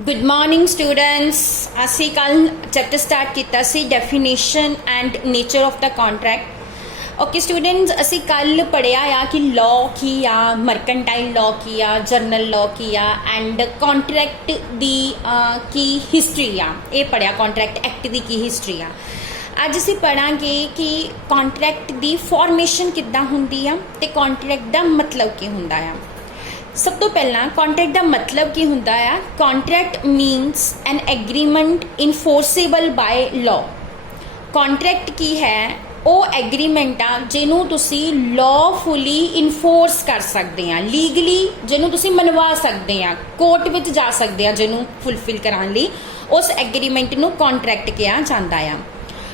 Good morning students. असी कल chapter start किया सी definition and nature of the contract. Okay students, असी कल पढ़िया आ कि लॉ की आ, मर्केंटाइल लॉ की आ, जर्नल लॉ की आ एंड कॉन्ट्रैक्ट दी की हिस्टरी आ। ये पढ़िया कॉन्ट्रैक्ट एक्ट दी की हिस्टरी आ। अज असी पढ़ांगे कि कॉन्ट्रैक्ट दी फॉर्मेशन किद्दां हुंदी आ ते कॉन्ट्रैक्ट दा मतलब की हुंदा आ। सब तो पहला कॉन्ट्रैक्ट का मतलब की हुंदा है। Contract means an agreement enforceable by law. Contract की है वो एग्रीमेंट आ जिन्हों तुसी लॉफुली इनफोर्स कर सकते हैं, लीगली जिन्हों तुसी मनवा सकते हैं, कोर्ट में जा सकते हैं जिन्हों फुलफिल कराने लई उस एग्रीमेंट नूं कॉन्ट्रैक्ट कहा जाता है।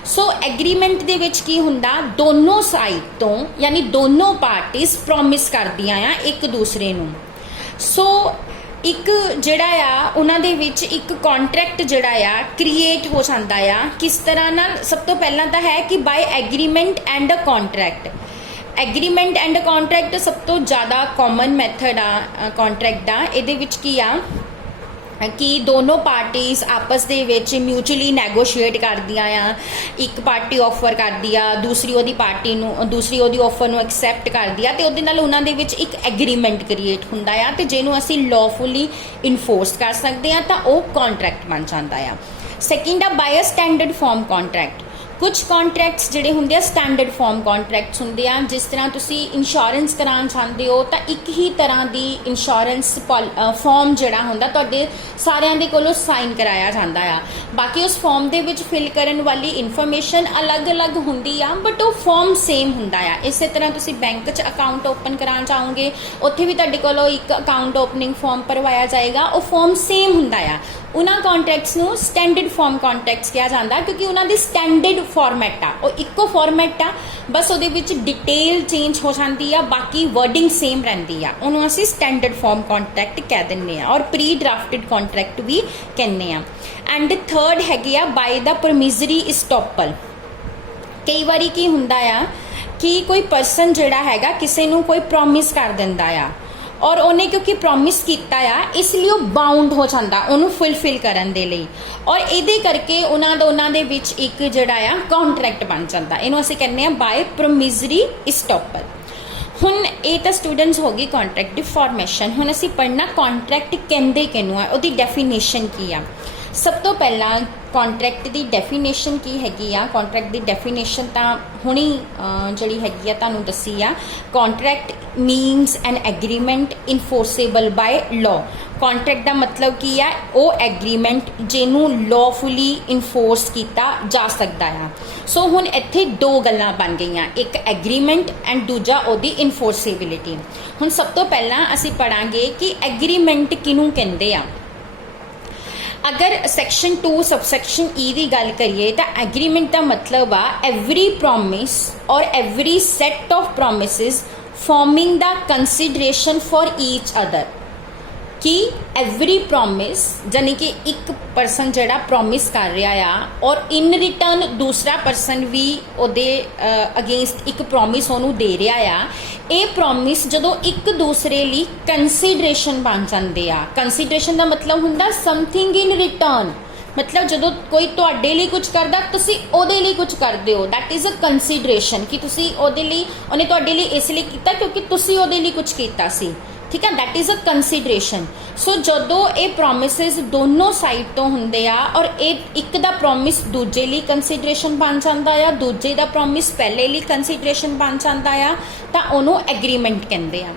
सो एग्रीमेंट दे विच की हुंदा, दोनों साइड तो यानी दोनों पार्टीज प्रॉमिस करदियां आ एक दूसरे नूं। सो एक जिहड़ा आ उन्हां दे विच एक कॉन्ट्रैक्ट जिहड़ा आ क्रिएट हो जाता आ। किस तरह नाल? सब तो पहला तो है कि by agreement and a contract. Agreement and contract सब तो ज़्यादा कॉमन मैथड आ कॉन्ट्रैक्ट दा। इहदे विच की आ कि दोनों पार्टीज आपस दे विच म्यूचुअली नैगोशिएट करदियां आ। एक पार्टी ऑफर करदी आ, दूसरी ओदी पार्टी नूं, दूसरी ओदी ऑफर नूं एक्सैप्ट करदी आ ते ओहदे नाल उन्हां दे विच एक एग्रीमेंट क्रिएट हुंदा आ ते जिहनूं असीं लॉफुली इनफोर्स कर सकदे आ तां ओह कॉन्ट्रैक्ट बन जांदा आ। सैकेंड आ by a standard form contract. कुछ कॉन्ट्रैक्ट्स जिहड़े हुंदे आ स्टैंडर्ड फॉर्म कॉन्ट्रैक्ट्स हुंदे आ। जिस तरह तुसी इंश्योरेंस कराउण चाहुंदे हो तां एक ही तरह दी इंश्योरेंस फॉर्म जिहड़ा हुंदा तुहाडे सारिਆਂ ਦੇ ਕੋਲੋਂ साइन कराया जाता है। बाकी उस फॉर्म दे विच फिल करन वाली इन्फॉर्मेशन अलग अलग हुंदी आ बट वो फॉर्म सेम हुंदा आ। इस तरह तुसी बैंक च अकाउंट ओपन कराउण चाहोगे उत्थे भी तुहाडे कोलों एक अकाउंट ओपनिंग फॉर्म भरवाया जाएगा, वो फॉर्म सेम हुंदा आ। उन्हां कॉन्ट्रैक्ट्स नूं स्टैंडर्ड फॉर्म कॉन्ट्रैक्ट्स कहा जाता क्योंकि उन्हां दी स्टैंडर्ड फॉर्मैट आ, वो इक्को फॉर्मैट आ, बस उहदे विच डिटेल चेंज हो जाती आ, बाकी वर्डिंग सेम रहिंदी आ। उहनूं असीं स्टैंडर्ड फॉर्म कॉन्ट्रैक्ट कह दिंदे आ और प्री ड्राफ्टिड कॉन्ट्रैक्ट भी कहने आ। एंड थर्ड हैगी आ बाय द परमिजरी इस्टॉपल। कई बारी की हुंदा आ कि कोई परसन जिहड़ा हैगा किसी नूं कोई प्रॉमिस कर दिंदा आ और उन्हें क्योंकि प्रॉमिस किया आ इसलिए वो बाउंड हो जाता उन्होंने फुलफिल करन दे लई और इहदे करके उन्हां दोनां दे विच एक जिहड़ा आ कॉन्ट्रैक्ट बन जाता। इहनूं असीं कहने आ बाय परमिजरी इस्टॉपल। हुण ये तो स्टूडेंट्स हो गई कॉन्ट्रैक्ट दी फॉर्मेशन। हुण असीं पढ़ना कॉन्ट्रैक्ट कहंदे किहनूं आ, उहदी डेफिनेशन की आ। सब तो पहला कॉन्ट्रैक्ट की डेफिनेशन की हैगी आ। कॉन्ट्रैक्ट की डेफिनेशन तो हुणी जिहड़ी हैगी आ तुहानूं दसी आ। Contract means an agreement enforceable by law. Contract का मतलब की आ, वो एग्रीमेंट जिन्हों लॉफुली इनफोर्स किया जा सकता है। सो हुण इत्थे दो गल्लां बन गईयां, एक एग्रीमेंट एंड दूजा ओदी इनफोर्सेबिलिटी। हुण सब तो पहला असीं पढ़ांगे कि एग्रीमेंट किनूं कहंदे आ। अगर सैक्शन 2 सबसैक्शन ई की गल करिए तो एग्रीमेंट का मतलब आ एवरी प्रॉमिस और every set of promises forming the consideration for each other. कि एवरी प्रॉमिस यानी कि एक परसन जड़ा प्रॉमिस कर रहा आ और इन रिटर्न दूसरा परसन भी उहदे अगेंस्ट एक प्रॉमिस उन्होंने दे रहा आ। ये प्रॉमिस जदों एक दूसरे लिए कंसीडरेशन बन जाते आ। कंसीडरेशन का मतलब हुंदा समथिंग इन रिटर्न, मतलब जदों कोई तुहाडे लिए कुछ करदा तुसी ओहदे लिए कुछ करदे हो, दैट इज़ अ कंसीडरेशन कि तुसी ओहदे लिए उन्हें तुहाडे लिए इसलिए कीता क्योंकि तुसी ओहदे लिए कुछ कीता सी। ठीक है, दैट इज़ अ कंसीडरेशन। सो जदों ये प्रॉमिसेस दोनों साइड तो हुंदे आ और एक दा प्रॉमिस दूजे लिए कंसीडरेशन बन जाता आ, दूजे दा प्रॉमिस पहले लिए कंसीडरेशन बन जाता आ, तां ओनू एग्रीमेंट कहंदे आ।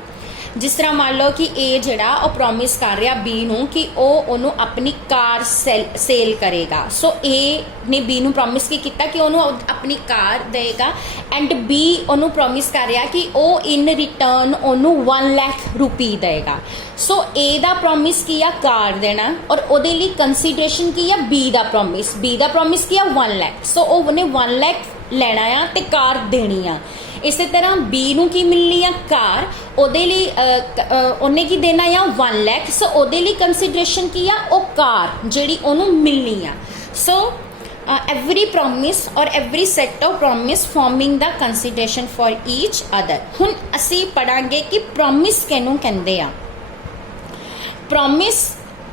जिस तरह मान लो कि ए जड़ा वो प्रॉमिस कर रहा बी नूं कि वो अपनी कार सेल करेगा। सो ए ने बी नूं प्रॉमिस की किया कि उन्होंने अपनी कार देगा एंड बी उन्होंने प्रॉमिस कर रहा कि वो इन रिटर्न उन्होंने 1 लाख रुपी देगा। सो ए दा प्रॉमिस किया कार देना और उहदे लिए कंसीडरेशन की बी दा प्रॉमिस किया 1 लाख। सो उन्हें 1 लाख लेना आ ते कार देनी आ। इस तरह बी नूं की मिलनी आ कार, उहदे लिए उन्हें की देना आ 1 लाख। सो उहदे लिए कंसीडरेशन की आ वो कार जिहड़ी उहनूं मिलनी आ। सो एवरी प्रॉमिस और every set of promise forming the consideration for each other. हुण असीं पढ़ांगे कि प्रॉमिस किहनूं कहंदे आ। Promise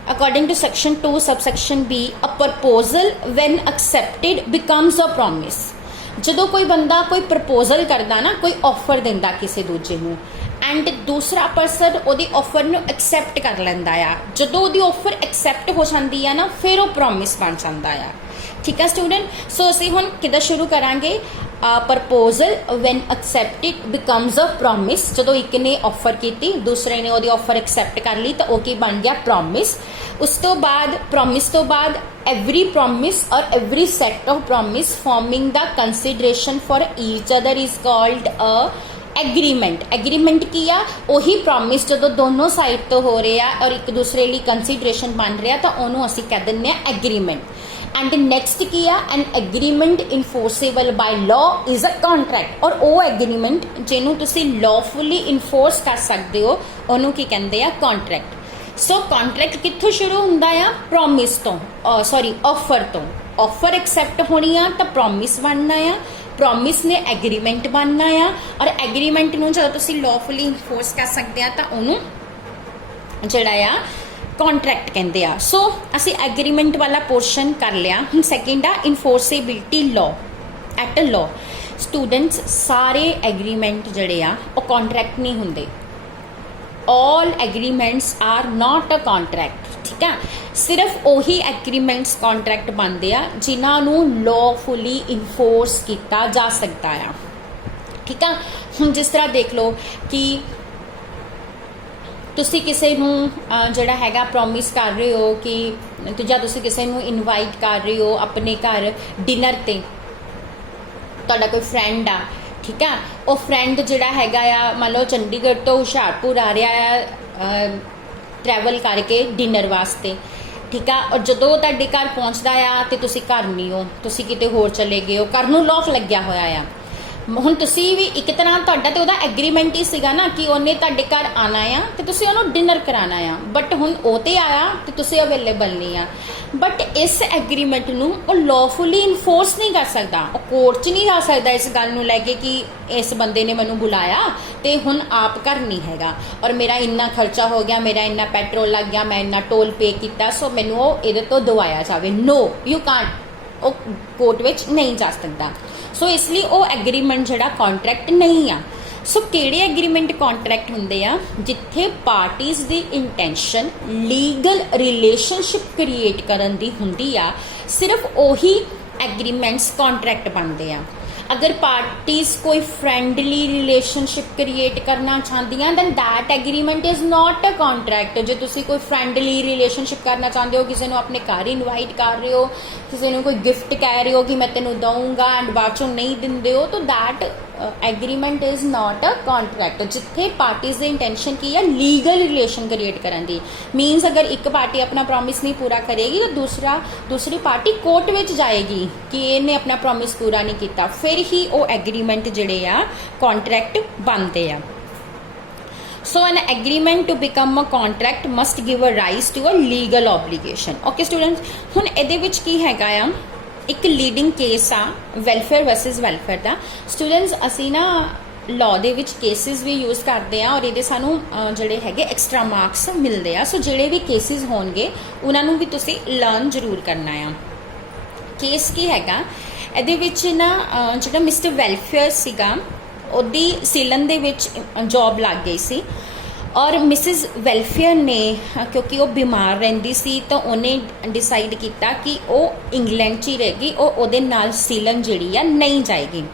according to section 2 subsection B, a proposal when accepted becomes a promise. ਜਦੋਂ ਕੋਈ ਬੰਦਾ ਕੋਈ ਪ੍ਰਪੋਜ਼ਲ ਕਰਦਾ ਨਾ, ਕੋਈ ਆਫਰ ਦਿੰਦਾ ਕਿਸੇ ਦੂਜੇ ਨੂੰ ਐਂਡ ਦੂਸਰਾ ਪਰਸਨ ਉਹਦੀ ਆਫਰ ਨੂੰ ਐਕਸੈਪਟ ਕਰ ਲੈਂਦਾ ਆ, ਜਦੋਂ ਉਹਦੀ ਆਫਰ ਐਕਸੈਪਟ ਹੋ ਜਾਂਦੀ ਆ ਨਾ, ਫਿਰ ਉਹ ਪ੍ਰੋਮਿਸ ਬਣ ਜਾਂਦਾ ਆ। ਠੀਕ ਆ ਸਟੂਡੈਂਟ। ਸੋ ਅਸੀਂ ਹੁਣ ਕਿੱਦਾਂ ਸ਼ੁਰੂ ਕਰਾਂਗੇ? Proposal when accepted becomes a promise. ਜਦੋਂ ਇੱਕ ਨੇ ਆਫਰ ਕੀਤੀ, ਦੂਸਰੇ ਨੇ ਉਹਦੀ ਆਫਰ ਐਕਸੈਪਟ ਕਰ ਲਈ, ਤਾਂ ਉਹ ਕੀ ਬਣ ਗਿਆ? ਪ੍ਰੋਮਿਸ। ਉਸ ਤੋਂ ਬਾਅਦ ਪ੍ਰੋਮਿਸ ਤੋਂ ਬਾਅਦ every promise or every set of promise forming the consideration for each other is called a agreement. agreement ਕੀ ਆ? ਉਹੀ promise ਜਦੋਂ ਦੋਨੋਂ ਸਾਈਡ ਤੋਂ ਹੋ ਰਹੇ ਆ ਔਰ ਇੱਕ ਦੂਸਰੇ ਲਈ consideration ਬਣ ਰਿਹਾ, ਤਾਂ ਉਹਨੂੰ ਅਸੀਂ ਕਹਿ ਦਿੰਦੇ ਆ agreement. and next ਕੀ ਆ? an agreement enforceable by law is a contract. ਔਰ ਉਹ agreement ਜਿਹਨੂੰ ਤੁਸੀਂ lawfully enforce ਕਰ ਸਕਦੇ ਹੋ, ਉਹਨੂੰ ਕੀ ਕਹਿੰਦੇ ਆ? contract. ਸੋ ਕੰਟਰੈਕਟ ਕਿੱਥੋਂ ਸ਼ੁਰੂ ਹੁੰਦਾ ਆ? ਪ੍ਰੋਮਿਸ ਤੋਂ, ਸੌਰੀ ਆਫਰ ਤੋਂ। ਆਫਰ ਐਕਸੈਪਟ ਹੋਣੀ ਆ ਤਾਂ ਪ੍ਰੋਮਿਸ ਬਣਨਾ ਆ, ਪ੍ਰੋਮਿਸ ਨੇ ਐਗਰੀਮੈਂਟ ਬਣਨਾ ਆ, ਔਰ ਐਗਰੀਮੈਂਟ ਨੂੰ ਜਦੋਂ ਤੁਸੀਂ ਲੌਫੁਲੀ ਇਨਫੋਰਸ ਕਰ ਸਕਦੇ ਆ ਤਾਂ ਉਹਨੂੰ ਜਿਹੜਾ ਆ ਕੰਟਰੈਕਟ ਕਹਿੰਦੇ ਆ। ਸੋ ਅਸੀਂ ਐਗਰੀਮੈਂਟ ਵਾਲਾ ਪੋਰਸ਼ਨ ਕਰ ਲਿਆ। ਹੁਣ ਸੈਕਿੰਡ ਆ ਇਨਫੋਰਸੇਬਿਲਟੀ ਲਾਅ। ਐਟ ਲਾਅ ਸਟੂਡੈਂਟਸ ਸਾਰੇ ਐਗਰੀਮੈਂਟ ਜਿਹੜੇ ਆ ਉਹ ਕੰਟਰੈਕਟ ਨਹੀਂ ਹੁੰਦੇ। all agreements are not a contract. ਠੀਕ ਆ, ਸਿਰਫ ਉਹੀ ਐਗਰੀਮੈਂਟਸ ਕੰਟਰੈਕਟ ਬਣਦੇ ਆ ਜਿਨ੍ਹਾਂ ਨੂੰ ਲੌਫੁਲੀ ਇਨਫੋਰਸ ਕੀਤਾ ਜਾ ਸਕਦਾ ਆ। ਠੀਕ ਆ, ਹੁਣ ਜਿਸ ਤਰ੍ਹਾਂ ਦੇਖ ਲਓ ਕਿ ਤੁਸੀਂ ਕਿਸੇ ਨੂੰ ਜਿਹੜਾ ਹੈਗਾ ਪ੍ਰੋਮਿਸ ਕਰ ਰਹੇ ਹੋ ਕਿ ਜਾਂ ਤੁਸੀਂ ਕਿਸੇ ਨੂੰ ਇਨਵਾਈਟ ਕਰ ਰਹੇ ਹੋ ਆਪਣੇ ਘਰ ਡਿਨਰ 'ਤੇ, ਤੁਹਾਡਾ ਕੋਈ ਫਰੈਂਡ ਆ, ਠੀਕ ਆ, ਉਹ ਫਰੈਂਡ ਜਿਹੜਾ ਹੈਗਾ ਆ ਮੰਨ ਲਓ ਚੰਡੀਗੜ੍ਹ ਤੋਂ ਹੁਸ਼ਿਆਰਪੁਰ ਆ ਰਿਹਾ ਆ ਟਰੈਵਲ ਕਰਕੇ ਡਿਨਰ ਵਾਸਤੇ, ਠੀਕ ਆ, ਔਰ ਜਦੋਂ ਉਹ ਤੁਹਾਡੇ ਘਰ ਪਹੁੰਚਦਾ ਆ ਤੇ ਤੁਸੀਂ ਘਰ ਨਹੀਂ ਹੋ, ਤੁਸੀਂ ਕਿਤੇ ਹੋਰ ਚਲੇ ਗਏ ਹੋ, ਘਰ ਨੂੰ ਲੌਕ ਲੱਗਿਆ ਹੋਇਆ ਆ। ਹੁਣ ਤੁਸੀਂ ਵੀ ਇੱਕ ਤਰ੍ਹਾਂ ਤੁਹਾਡਾ ਤੇ ਉਹਦਾ ਐਗਰੀਮੈਂਟ ਹੀ ਸੀਗਾ ਨਾ ਕਿ ਉਹਨੇ ਤੁਹਾਡੇ ਘਰ ਆਉਣਾ ਆ ਤੇ ਤੁਸੀਂ ਉਹਨੂੰ ਡਿਨਰ ਕਰਾਉਣਾ ਆ, ਬਟ ਹੁਣ ਉਹ ਤੇ ਆਇਆ ਤੇ ਤੁਸੀਂ ਅਵੇਲੇਬਲ ਨਹੀਂ ਆ। ਬਟ ਇਸ ਐਗਰੀਮੈਂਟ ਨੂੰ ਉਹ ਲੌਫੁਲੀ ਇਨਫੋਰਸ ਨਹੀਂ ਕਰ ਸਕਦਾ, ਉਹ ਕੋਰਟ 'ਚ ਨਹੀਂ ਜਾ ਸਕਦਾ ਇਸ ਗੱਲ ਨੂੰ ਲੈ ਕੇ ਕਿ ਇਸ ਬੰਦੇ ਨੇ ਮੈਨੂੰ ਬੁਲਾਇਆ ਤੇ ਹੁਣ ਆਪ ਘਰ ਨਹੀਂ ਹੈਗਾ ਔਰ ਮੇਰਾ ਇੰਨਾ ਖਰਚਾ ਹੋ ਗਿਆ, ਮੇਰਾ ਇੰਨਾ ਪੈਟਰੋਲ ਲੱਗ ਗਿਆ, ਮੈਂ ਇੰਨਾ ਟੋਲ ਪੇ ਕੀਤਾ, ਸੋ ਮੈਨੂੰ ਉਹ ਇਹਦੇ ਤੋਂ ਦਵਾਇਆ ਜਾਵੇ। ਨੋ, ਯੂ ਕਾਂਟ, ਉਹ ਕੋਰਟ ਵਿੱਚ ਨਹੀਂ ਜਾ ਸਕਦਾ। ਸੋ ਇਸ ਲਈ ਉਹ ਐਗਰੀਮੈਂਟ ਜਿਹੜਾ ਕੰਟਰੈਕਟ ਨਹੀਂ ਆ। ਸੋ ਕਿਹੜੇ ਐਗਰੀਮੈਂਟ ਕੰਟਰੈਕਟ ਹੁੰਦੇ ਆ? ਜਿੱਥੇ ਪਾਰਟੀਜ਼ ਦੀ ਇੰਟੈਂਸ਼ਨ ਲੀਗਲ ਰਿਲੇਸ਼ਨਸ਼ਿਪ ਕ੍ਰੀਏਟ ਕਰਨ ਦੀ ਹੁੰਦੀ ਆ, ਸਿਰਫ ਉਹੀ ਐਗਰੀਮੈਂਟਸ ਕੰਟਰੈਕਟ ਬਣਦੇ ਆ। ਅਗਰ ਪਾਰਟੀਜ਼ ਕੋਈ ਫਰੈਂਡਲੀ ਰਿਲੇਸ਼ਨਸ਼ਿਪ ਕ੍ਰੀਏਟ ਕਰਨਾ ਚਾਹੁੰਦੀਆਂ then that agreement is not a contract. ਜੇ ਤੁਸੀਂ ਕੋਈ ਫਰੈਂਡਲੀ ਰਿਲੇਸ਼ਨਸ਼ਿਪ ਕਰਨਾ ਚਾਹੁੰਦੇ ਹੋ, ਕਿਸੇ ਨੂੰ ਆਪਣੇ ਘਰ ਇਨਵਾਈਟ ਕਰ ਰਹੇ ਹੋ, ਕਿਸੇ ਨੂੰ ਕੋਈ ਗਿਫਟ ਕਹਿ ਰਹੇ ਹੋ ਕਿ ਮੈਂ ਤੈਨੂੰ ਦਊਂਗਾ ਐਂਡ ਬਾਅਦ ਚੋਂ ਨਹੀਂ ਦਿੰਦੇ ਹੋ, ਤਾਂ that agreement is not a contract. ਜਿੱਥੇ ਪਾਰਟੀਜ਼ ਦੀ ਇੰਟੈਂਸ਼ਨ ਕੀ ਹੈ? ਲੀਗਲ ਰਿਲੇਸ਼ਨ ਕ੍ਰੀਏਟ ਕਰਨ ਦੀ। ਮੀਨਸ ਅਗਰ ਇੱਕ ਪਾਰਟੀ ਆਪਣਾ ਪ੍ਰੋਮਿਸ ਨਹੀਂ ਪੂਰਾ ਕਰੇਗੀ ਤਾਂ ਦੂਸਰੀ ਪਾਰਟੀ ਕੋਰਟ ਵਿੱਚ ਜਾਏਗੀ ਕਿ ਇਹਨੇ ਆਪਣਾ ਪ੍ਰੋਮਿਸ ਪੂਰਾ ਨਹੀਂ ਕੀਤਾ, ਫਿਰ ਹੀ ਉਹ ਐਗਰੀਮੈਂਟ ਜਿਹੜੇ ਆ ਕੰਟਰੈਕਟ ਬਣਦੇ ਆ। So an agreement to become a contract must give a rise to a legal obligation. Okay students, ਹੁਣ ਇਹਦੇ ਵਿੱਚ ਕੀ ਹੈਗਾ ਆ? ਇੱਕ ਲੀਡਿੰਗ ਕੇਸ ਆ ਵੈਲਫੇਅਰ ਵਰਸਸ ਵੈਲਫੇਅਰ ਦਾ। ਸਟੂਡੈਂਟਸ ਅਸੀਂ ਨਾ ਲਾਅ ਦੇ ਵਿੱਚ ਕੇਸਿਸ ਵੀ ਯੂਜ਼ ਕਰਦੇ ਆ ਔਰ ਇਹਦੇ ਸਾਨੂੰ ਜਿਹੜੇ ਹੈਗੇ ਐਕਸਟਰਾ ਮਾਰਕਸ ਮਿਲਦੇ ਆ। ਸੋ ਜਿਹੜੇ ਵੀ ਕੇਸਿਸ ਹੋਣਗੇ ਉਹਨਾਂ ਨੂੰ ਵੀ ਤੁਸੀਂ ਲਰਨ ਜ਼ਰੂਰ ਕਰਨਾ ਆ। ਕੇਸ ਕੀ ਹੈਗਾ ਇਹਦੇ ਵਿੱਚ ਨਾ, ਜਿਹੜਾ ਮਿਸਟਰ ਵੈਲਫੇਅਰ ਸੀਗਾ ਉਹਦੀ ਸੀਲਨ ਦੇ ਵਿੱਚ ਜੌਬ ਲੱਗ ਗਈ ਸੀ ਔਰ ਮਿਸਿਸ ਵੈਲਫੇਅਰ ਨੇ, ਕਿਉਂਕਿ ਉਹ ਬਿਮਾਰ ਰਹਿੰਦੀ ਸੀ, ਤਾਂ ਉਹਨੇ ਡਿਸਾਈਡ ਕੀਤਾ ਕਿ ਉਹ ਇੰਗਲੈਂਡ 'ਚ ਹੀ ਰਹੇਗੀ, ਉਹਦੇ ਨਾਲ ਸੀਲਨ ਜਿਹੜੀ ਆ ਨਹੀਂ ਜਾਏਗੀ।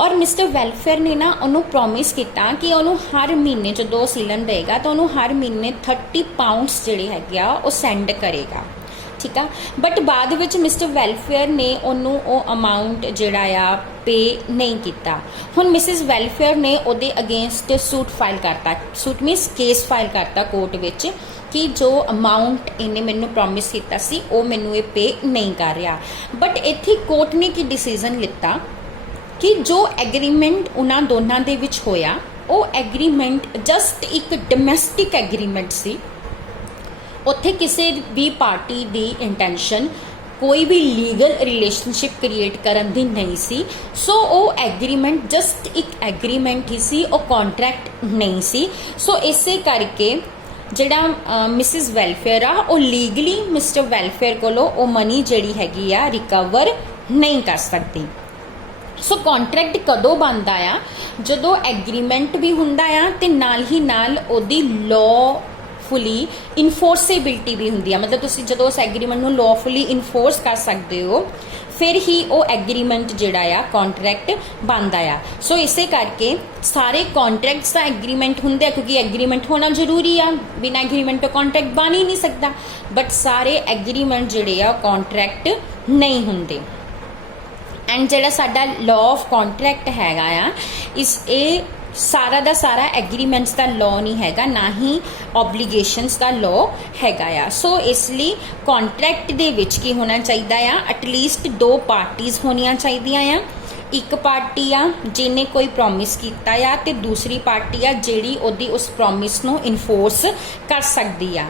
ਔਰ ਮਿਸਟਰ ਵੈਲਫੇਅਰ ਨੇ ਨਾ ਉਹਨੂੰ ਪ੍ਰੋਮਿਸ ਕੀਤਾ ਕਿ ਉਹਨੂੰ ਹਰ ਮਹੀਨੇ ਜਦੋਂ ਸੀਲਨ ਰਹੇਗਾ ਤਾਂ ਉਹਨੂੰ ਹਰ ਮਹੀਨੇ 30 ਪਾਉਂਡਸ ਜਿਹੜੇ ਹੈਗੇ ਆ ਉਹ ਸੈਂਡ ਕਰੇਗਾ, ਠੀਕ ਆ। ਬਟ ਬਾਅਦ ਵਿੱਚ ਮਿਸਟਰ ਵੈਲਫੇਅਰ ਨੇ ਉਹਨੂੰ ਉਹ ਅਮਾਊਂਟ ਜਿਹੜਾ ਆ ਪੇ ਨਹੀਂ ਕੀਤਾ। ਹੁਣ ਮਿਸਿਸ ਵੈਲਫੇਅਰ ਨੇ ਉਹਦੇ ਅਗੇਂਸਟ ਸੂਟ ਫਾਈਲ ਕਰਤਾ, ਸੂਟ ਮੀਨਸ ਕੇਸ ਫਾਈਲ ਕਰਤਾ ਕੋਰਟ ਵਿੱਚ ਕਿ ਜੋ ਅਮਾਊਂਟ ਇਹਨੇ ਮੈਨੂੰ ਪ੍ਰੋਮਿਸ ਕੀਤਾ ਸੀ ਉਹ ਮੈਨੂੰ ਇਹ ਪੇ ਨਹੀਂ ਕਰ ਰਿਹਾ। ਬਟ ਇੱਥੇ ਕੋਰਟ ਨੇ ਕੀ ਡਿਸੀਜ਼ਨ ਲਿੱਤਾ ਕਿ ਜੋ ਐਗਰੀਮੈਂਟ ਉਹਨਾਂ ਦੋਨਾਂ ਦੇ ਵਿੱਚ ਹੋਇਆ ਉਹ ਐਗਰੀਮੈਂਟ ਜਸਟ ਇੱਕ ਡੋਮੈਸਟਿਕ ਐਗਰੀਮੈਂਟ ਸੀ। ਉੱਥੇ ਕਿਸੇ ਵੀ ਪਾਰਟੀ ਦੀ ਇੰਟੈਂਸ਼ਨ ਕੋਈ ਵੀ ਲੀਗਲ ਰਿਲੇਸ਼ਨਸ਼ਿਪ ਕ੍ਰੀਏਟ ਕਰਨ ਦੀ ਨਹੀਂ ਸੀ। ਸੋ ਉਹ ਐਗਰੀਮੈਂਟ ਜਸਟ ਇੱਕ ਐਗਰੀਮੈਂਟ ਹੀ ਸੀ, ਉਹ ਕੰਟਰੈਕਟ ਨਹੀਂ ਸੀ। ਸੋ ਇਸੇ ਕਰਕੇ ਜਿਹੜਾ ਮਿਸਿਸ ਵੈਲਫੇਅਰ ਆ ਉਹ ਲੀਗਲੀ ਮਿਸਟਰ ਵੈਲਫੇਅਰ ਕੋਲੋਂ ਉਹ ਮਨੀ ਜਿਹੜੀ ਹੈਗੀ ਆ ਰਿਕਵਰ ਨਹੀਂ ਕਰ ਸਕਦੀ। ਸੋ ਕੰਟਰੈਕਟ ਕਦੋਂ ਬਣਦਾ ਆ, ਜਦੋਂ ਐਗਰੀਮੈਂਟ ਵੀ ਹੁੰਦਾ ਆ ਤੇ ਨਾਲ ਹੀ ਨਾਲ ਉਹਦੀ ਲॉफुली ਇਨਫੋਰਸੇਬਿਲਟੀ ਵੀ ਹੁੰਦੀ ਆ। ਮਤਲਬ ਤੁਸੀਂ ਜਦੋਂ ਉਸ ਐਗਰੀਮੈਂਟ ਨੂੰ ਲॉफुली ਇਨਫੋਰਸ ਕਰ ਸਕਦੇ ਹੋ ਫਿਰ ਹੀ ਉਹ ਐਗਰੀਮੈਂਟ ਜਿਹੜਾ ਆ ਕੰਟਰੈਕਟ ਬਣਦਾ ਆ। ਸੋ ਇਸੇ ਕਰਕੇ ਸਾਰੇ ਕੰਟਰੈਕਟਸ ਦਾ ਐਗਰੀਮੈਂਟ ਹੁੰਦੇ ਆ, ਕਿਉਂਕਿ ਐਗਰੀਮੈਂਟ ਹੋਣਾ ਜ਼ਰੂਰੀ ਆ, ਬਿਨਾਂ ਐਗਰੀਮੈਂਟ ਤੋਂ ਕੰਟਰੈਕਟ ਬਣ ਹੀ ਨਹੀਂ ਸਕਦਾ। ਬਟ ਸਾਰੇ ਐਗਰੀਮੈਂਟ ਜਿਹੜੇ ਆ ਕੰਟਰੈਕਟ ਨਹੀਂ ਹੁੰਦੇ। ਐਂਡ ਜਿਹੜਾ ਸਾਡਾ ਲਾਅ ਆਫ ਕੰਟਰੈਕਟ ਹੈਗਾ ਆ ਇਹ ਸਾਰਾ ਦਾ ਸਾਰਾ ਐਗਰੀਮੈਂਟਸ ਦਾ ਲਾਅ ਨਹੀਂ ਹੈਗਾ, ਨਾ ਹੀ ਓਬਲੀਗੇਸ਼ਨਸ ਦਾ ਲਾਅ ਹੈਗਾ ਆ। ਸੋ ਇਸ ਲਈ ਕੰਟਰੈਕਟ ਦੇ ਵਿੱਚ ਕੀ ਹੋਣਾ ਚਾਹੀਦਾ ਆ, ਐਟਲੀਸਟ 2 ਪਾਰਟੀਆਂ ਹੋਣੀਆਂ ਚਾਹੀਦੀਆਂ ਆ। ਇੱਕ ਪਾਰਟੀ ਆ ਜਿਹਨੇ ਕੋਈ ਪ੍ਰੋਮਿਸ ਕੀਤਾ ਆ ਤੇ ਦੂਸਰੀ ਪਾਰਟੀ ਆ ਜਿਹੜੀ ਉਹਦੀ ਉਸ ਪ੍ਰੋਮਿਸ ਨੂੰ ਇਨਫੋਰਸ ਕਰ ਸਕਦੀ ਆ।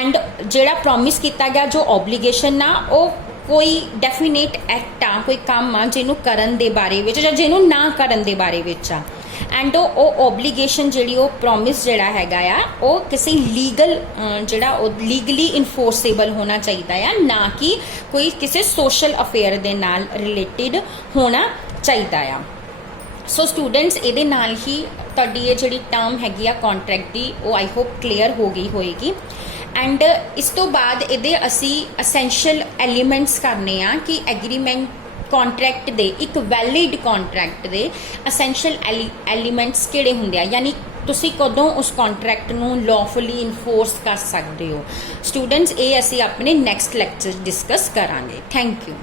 ਐਂਡ ਜਿਹੜਾ ਪ੍ਰੋਮਿਸ ਕੀਤਾ ਗਿਆ ਜੋ ਓਬਲੀਗੇਸ਼ਨ ਆ ਉਹ ਕੋਈ ਡੈਫੀਨੇਟ ਐਕਟ ਆ, ਕੋਈ ਕੰਮ ਆ ਜਿਹਨੂੰ ਕਰਨ ਦੇ ਬਾਰੇ ਵਿੱਚ ਜਾਂ ਜਿਹਨੂੰ ਨਾ ਕਰਨ ਦੇ ਬਾਰੇ ਵਿੱਚ ਆ। ਐਂਡ ਉਹ ਓਬਲੀਗੇਸ਼ਨ ਜਿਹੜੀ ਉਹ ਪ੍ਰੋਮਿਸ ਜਿਹੜਾ ਹੈਗਾ ਆ ਉਹ ਕਿਸੇ ਲੀਗਲ ਜਿਹੜਾ ਉਹ ਲੀਗਲੀ ਇਨਫੋਰਸੇਬਲ ਹੋਣਾ ਚਾਹੀਦਾ ਆ, ਨਾ ਕਿ ਕੋਈ ਕਿਸੇ ਸੋਸ਼ਲ ਅਫੇਅਰ ਦੇ ਨਾਲ ਰਿਲੇਟਿਡ ਹੋਣਾ ਚਾਹੀਦਾ ਆ। ਸੋ ਸਟੂਡੈਂਟਸ ਇਹਦੇ ਨਾਲ ਹੀ ਤੁਹਾਡੀ ਇਹ ਜਿਹੜੀ ਟਰਮ ਹੈਗੀ ਆ ਕੰਟਰੈਕਟ ਦੀ ਉਹ ਆਈ ਹੋਪ ਕਲੀਅਰ ਹੋ ਗਈ ਹੋਏਗੀ। ਐਂਡ ਇਸ ਤੋਂ ਬਾਅਦ ਇਹਦੇ ਅਸੀਂ ਅਸੈਂਸ਼ੀਅਲ ਐਲੀਮੈਂਟਸ ਕਰਨੇ ਆ ਕਿ ਐਗਰੀਮੈਂਟ ਕੰਟਰੈਕਟ ਦੇ ਇੱਕ ਵੈਲਿਡ ਕੰਟਰੈਕਟ ਦੇ ਅਸੈਂਸ਼ੀਅਲ ਐਲੀਮੈਂਟਸ ਕਿਹੜੇ ਹੁੰਦੇ ਆ, ਯਾਨੀ ਤੁਸੀਂ ਕਦੋਂ ਉਸ ਕੰਟਰੈਕਟ ਨੂੰ ਲॉफुली ਇਨਫੋਰਸ ਕਰ ਸਕਦੇ ਹੋ। ਸਟੂਡੈਂਟਸ ਇਹ ਅਸੀਂ ਆਪਣੇ ਨੈਕਸਟ ਲੈਕਚਰ ਡਿਸਕਸ ਕਰਾਂਗੇ। Thank you.